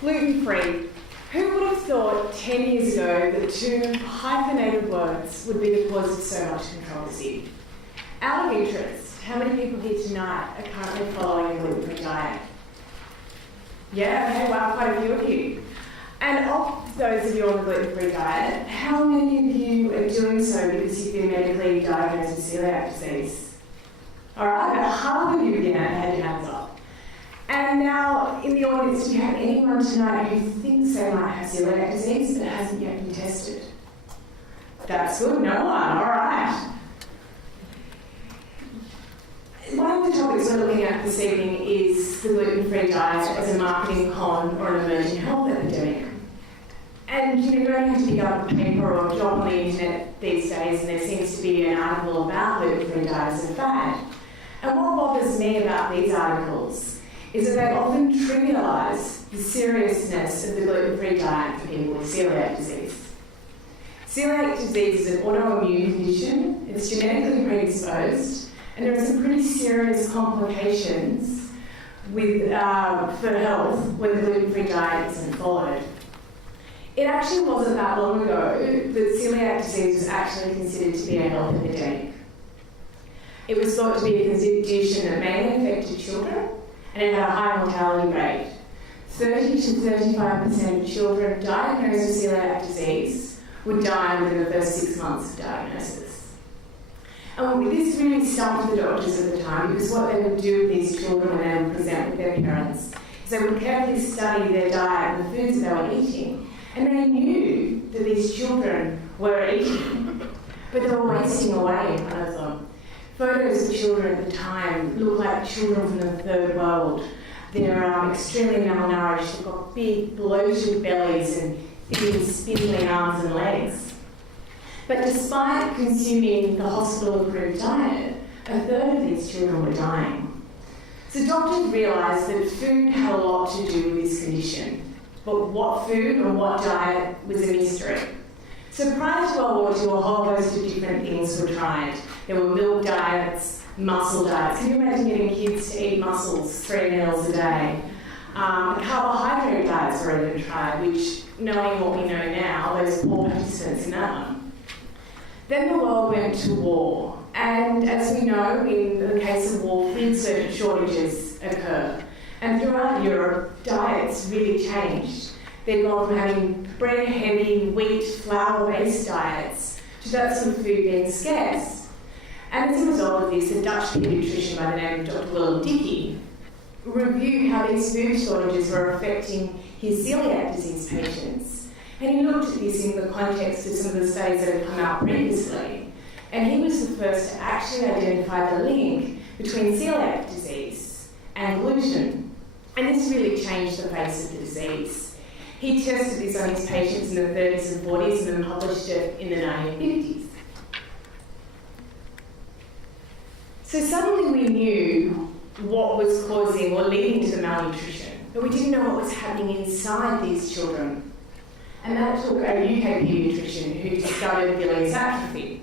Gluten free. Who would have thought 10 years ago that two hyphenated words would be the cause of so much controversy? Out of interest, how many people here tonight are currently following a gluten-free diet? Yeah, okay, wow, quite a few of you. And of those of you on the gluten-free diet, how many of you are doing so because you've been medically diagnosed with celiac disease? All right, about half of you again had your hands up. And now, in the audience, do you have anyone tonight who thinks they might have celiac disease but hasn't yet been tested? That's good, no one, all right. One of the topics we're looking at this evening is the gluten-free diet as a marketing con or an emerging health epidemic. And you don't have to pick up a paper or a job on the internet these days and there seems to be an article about gluten-free diets as a fad. And what bothers me about these articles is that they often trivialise the seriousness of the gluten-free diet for people with celiac disease. Celiac disease is an autoimmune condition, it's genetically predisposed, and there are some pretty serious complications with, for health when the gluten-free diet isn't followed. It actually wasn't that long ago that celiac disease was actually considered to be a health epidemic. It was thought to be a condition that mainly affected children, and it had a high mortality rate. 30 to 35% of children diagnosed with celiac disease would die within the first 6 months of diagnosis. And this really stumped the doctors at the time because what they would do with these children when they would present with their parents is they would carefully study their diet and the foods that they were eating. And they knew that these children were eating, but they were wasting away in front of them. Photos of children at the time look like children from the third world. They're extremely malnourished, they've got big bloated bellies and thin spindly arms and legs. But despite consuming the hospital-approved diet, a third of these children were dying. So doctors realised that food had a lot to do with this condition. But what food or what diet was a mystery. So prior to World War II, a whole host of different things were tried. There were milk diets, muscle diets. Can you imagine getting kids to eat mussels 3 meals a day? Carbohydrate diets were even tried, which, knowing what we know now, those poor participants in that one. Then the world went to war. And as we know, in the case of war, food shortages occur. And throughout Europe, diets really changed. They'd gone from having bread-heavy, wheat, flour-based diets to that sort of food being scarce. And as a result of this, a Dutch paediatrician by the name of Dr. Willem Dickey reviewed how these food shortages were affecting his celiac disease patients. And he looked at this in the context of some of the studies that had come out previously. And he was the first to actually identify the link between celiac disease and gluten. And this really changed the face of the disease. He tested this on his patients in the 30s and 40s and then published it in the 1950s. So suddenly we knew what was causing or leading to the malnutrition, but we didn't know what was happening inside these children. And that took a UK paediatrician who discovered biliary atrophy.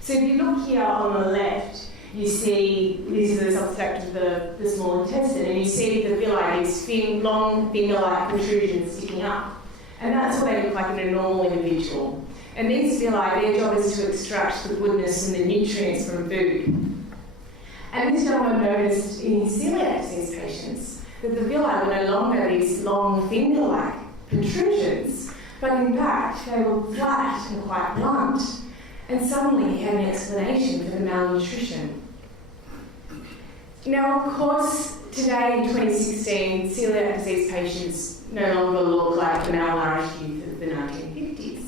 So if you look here on the left, you see, this is the subtract of the small intestine, and you see the villi, these long finger-like protrusions sticking up. And that's what they look like in a normal individual. And these villi, their job is to extract the goodness and the nutrients from food. And this gentleman noticed in his celiac disease patients that the villi were no longer these long finger-like protrusions, but in fact they were flat and quite blunt. And suddenly he had an explanation for the malnutrition. Now, of course, today in 2016, celiac disease patients no longer look like the malnourished youth of the 1950s.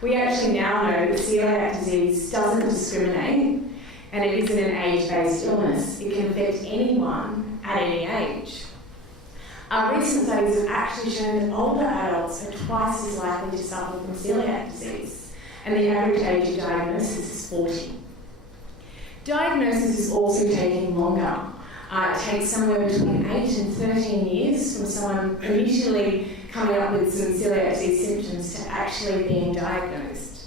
We actually now know that celiac disease doesn't discriminate, and it isn't an age-based illness. It can affect anyone at any age. Our recent studies have actually shown that older adults are twice as likely to suffer from celiac disease. And the average age of diagnosis is 40. Diagnosis is also taking longer. It takes somewhere between 8 and 13 years from someone initially coming up with some celiac disease symptoms to actually being diagnosed.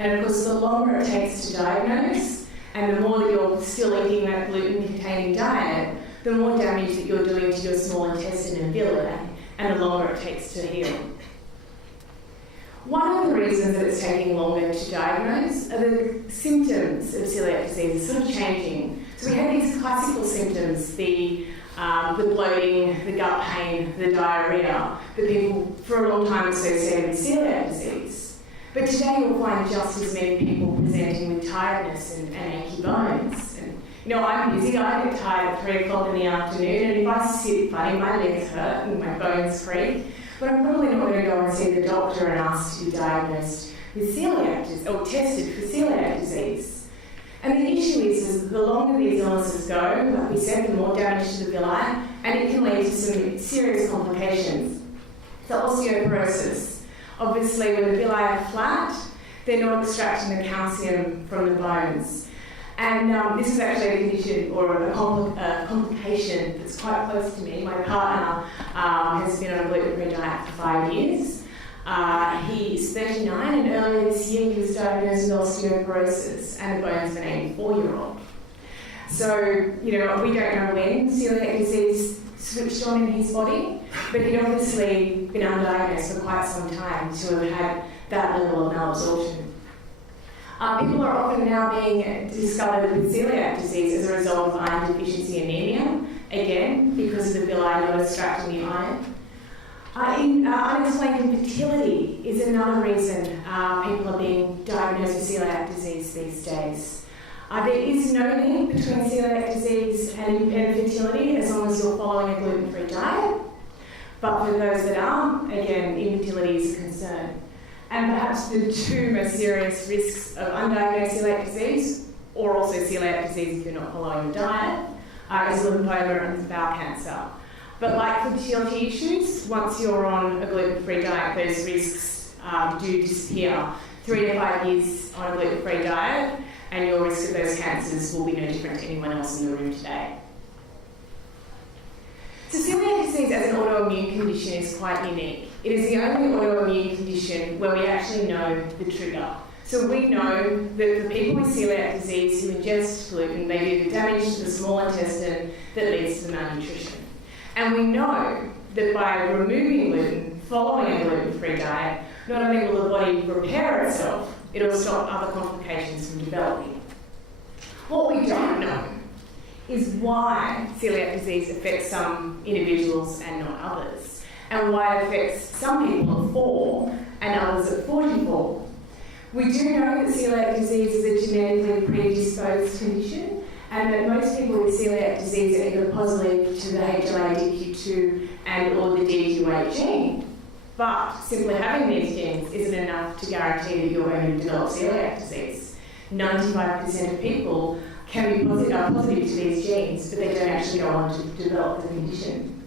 And of course, the longer it takes to diagnose, and the more that you're still eating that gluten-containing diet, the more damage that you're doing to your small intestine and villi, and the longer it takes to heal. One of the reasons that it's taking longer to diagnose are the symptoms of celiac disease are sort of changing. So we have these classical symptoms, the bloating, the gut pain, the diarrhoea, that people for a long time associated with celiac disease. But today you'll find just as many people presenting with tiredness and achy bones. And, I'm busy, I get tired at 3 o'clock in the afternoon, and if I sit funny, my legs hurt and my bones creak. But I'm probably not going to go and see the doctor and ask to be diagnosed with celiac disease, or tested for celiac disease. And the issue is the longer these illnesses go, like we said, the more damage to the villi, and it can lead to some serious complications. So osteoporosis. Obviously, when the villi are flat, they're not extracting the calcium from the bones. And this is actually a condition or a complication that's quite close to me. My partner has been on a gluten-free diet for 5 years. He is 39, and earlier this year he was diagnosed with osteoporosis and the bones of an 84-year-old. So, we don't know when celiac disease switched on in his body, but he'd obviously been undiagnosed for quite some time to have had that level of malabsorption. People are often now being discovered with celiac disease as a result of iron deficiency anemia, again, because of the villi not extracting the iron. Unexplained infertility is another reason people are being diagnosed with celiac disease these days. There is no link between celiac disease and infertility as long as you're following a gluten-free diet, but for those that aren't, again, infertility is a concern. And perhaps the two most serious risks of undiagnosed celiac disease, or also celiac disease if you're not following a diet, is lymphoma and bowel cancer. But like fertility issues, once you're on a gluten-free diet, those risks do disappear. 3 to 5 years on a gluten-free diet, and your risk of those cancers will be no different to anyone else in the room today. So celiac disease as an autoimmune condition is quite unique. It is the only autoimmune condition where we actually know the trigger. So we know that for people with celiac disease who ingest gluten, they do the damage to the small intestine that leads to the malnutrition. And we know that by removing gluten, following a gluten-free diet, not only will the body repair itself, it'll stop other complications from developing. What we don't know is why celiac disease affects some individuals and not others, and why it affects some people at 4 and others at 44. We do know that celiac disease is a genetically predisposed condition, and that most people with celiac disease are either positive to the HLA-DQ2 and or the DQ8 gene. But simply having these genes isn't enough to guarantee that you're going to develop celiac disease. 95% of people can be positive to these genes, but they don't actually go on to develop the condition.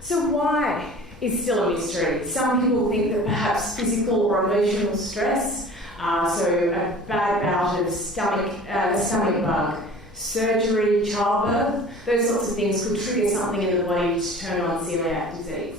So why is still a mystery? Some people think that perhaps physical or emotional stress, so a bad bout of stomach bug, surgery, childbirth, those sorts of things could trigger something in the body to turn on celiac disease.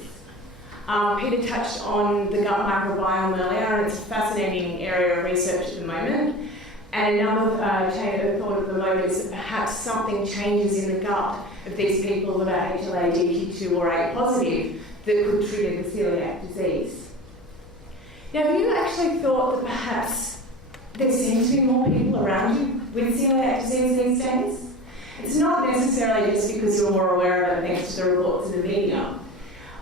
Peter touched on the gut microbiome earlier, and it's a fascinating area of research at the moment. And another thought at the moment is that perhaps something changes in the gut of these people that are HLA-DQ2 or 8 positive that could trigger the celiac disease. Now, have you actually thought that perhaps there seems to be more people around you with celiac disease these days? It's not necessarily just because you're more aware of it thanks to the reports in the media.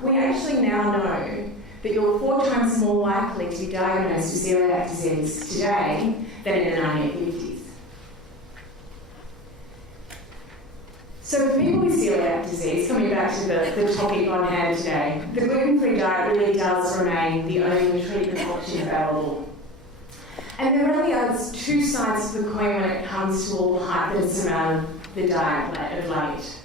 We actually now know that you're 4 times more likely to be diagnosed with celiac disease today than in the 1950s. So for people with celiac disease, coming back to the topic on hand today, the gluten-free diet really does remain the only treatment option available. And there really are 2 sides of the coin when it comes to all the hype that has surrounded the diet of late.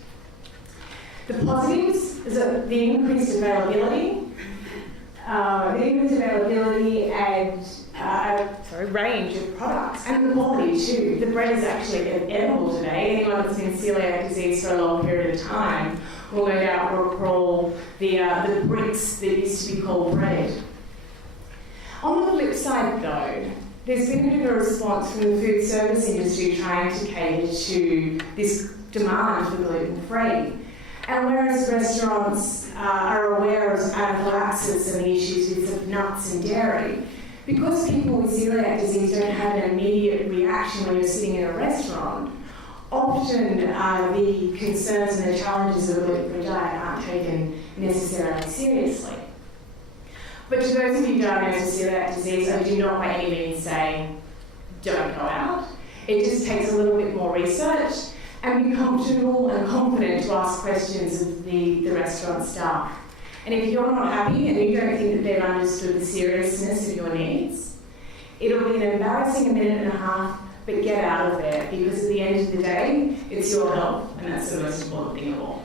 The positives is that the increased availability and range of products, and the quality too. The bread is actually edible today. Anyone that's been celiac disease for a long period of time will no doubt recall the bricks that used to be called bread. On the flip side though, there's been a bit of a response from the food service industry trying to cater to this demand for gluten-free. And whereas restaurants are aware of anaphylaxis and the issues with sort of nuts and dairy, because people with celiac disease don't have an immediate reaction when you're sitting in a restaurant, often the concerns and the challenges of a gluten-free diet aren't taken necessarily seriously. But to those of you diagnosed with celiac disease, I do not by any means say, don't go out. It just takes a little bit more research and be comfortable and confident to ask questions of the restaurant staff. And if you're not happy and you don't think that they've understood the seriousness of your needs, it'll be an embarrassing minute and a half, but get out of there, because at the end of the day, it's your health, and that's the most important thing of all.